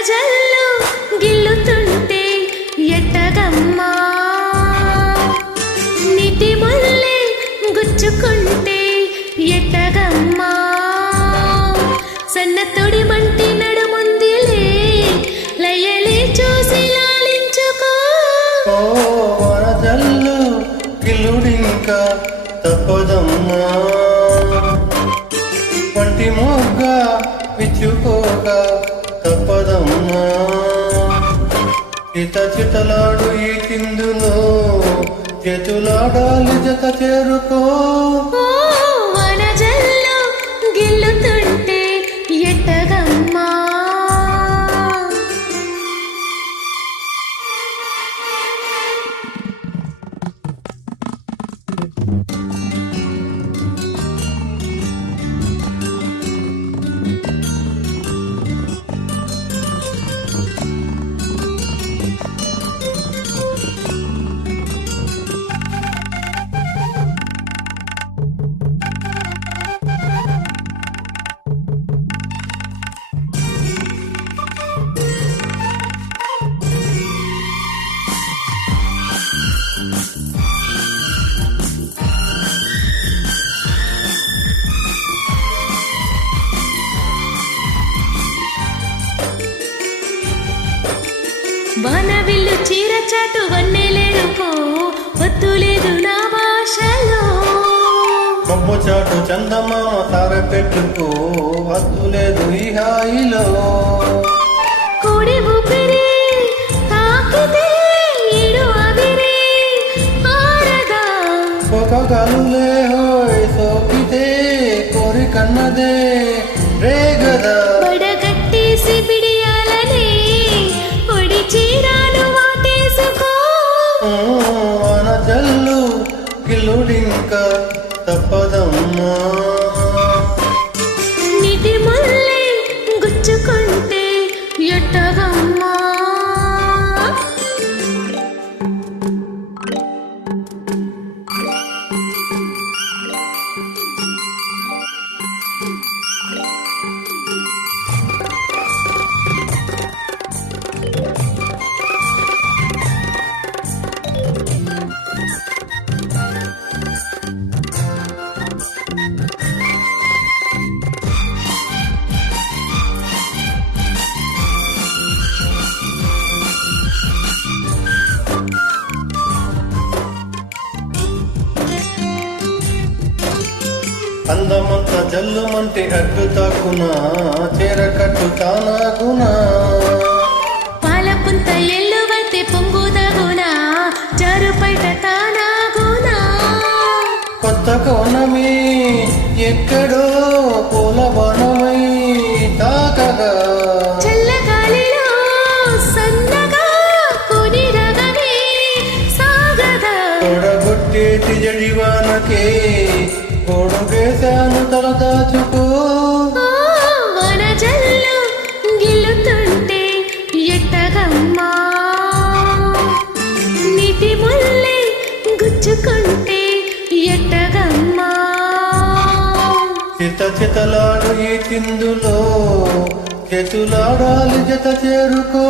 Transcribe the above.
వనజల్లు గిల్లుతుంటే ఎట్టగమ్మా? నిటి ముల్లే గుచ్చుకుంటే ఎట్టగమ్మా? సన్న తొడి మంటి నడుముందిలే లయలే చూసి లాలించుకో. ఓ వరదల్లు తప్పదమ్మా. వంటి మొగ్గ విచ్చుకోగా తప్పదమ్మా చిత చితలాడు ఈ కిందులో చేతులాడాలి జత చేరుకో. చీర చాటు వన్నెలేరుకో వత్తు లేదు నా భాషలో. మబ్బు చాటు చందమామ తార పెట్టుకో వద్దు లేదు ఈ హాయిలో. కోడి ఊపిరి తాకితే ఇడు అవిరి ఆరదా ఒక గలులే హోయ్ సోకితే కోరికన్నదే రేగదా. గిల్లుడింక తప్పదమ్మా. అందమంత జల్లుమంటే అడ్డు తాకునా చీర కట్టు తానాగునా పాలపుంత ఎల్లువైతే పొంగుదగునా జారుపైట తానాగునా కొత్త కోణమే ఎక్కడో పూల వనమై తాకగా. జడివానకే కొడుగేశాను తల దాచుకో. ఓ వనజల్లు గిల్లుతుంటే ఎట్టగమ్మా? నీటి ముల్లే గుచ్చుకుంటే ఎట్టగమ్మా? చిత చితలాడు ఈ చిందులో చేతులాడాలి జత చేరుకో.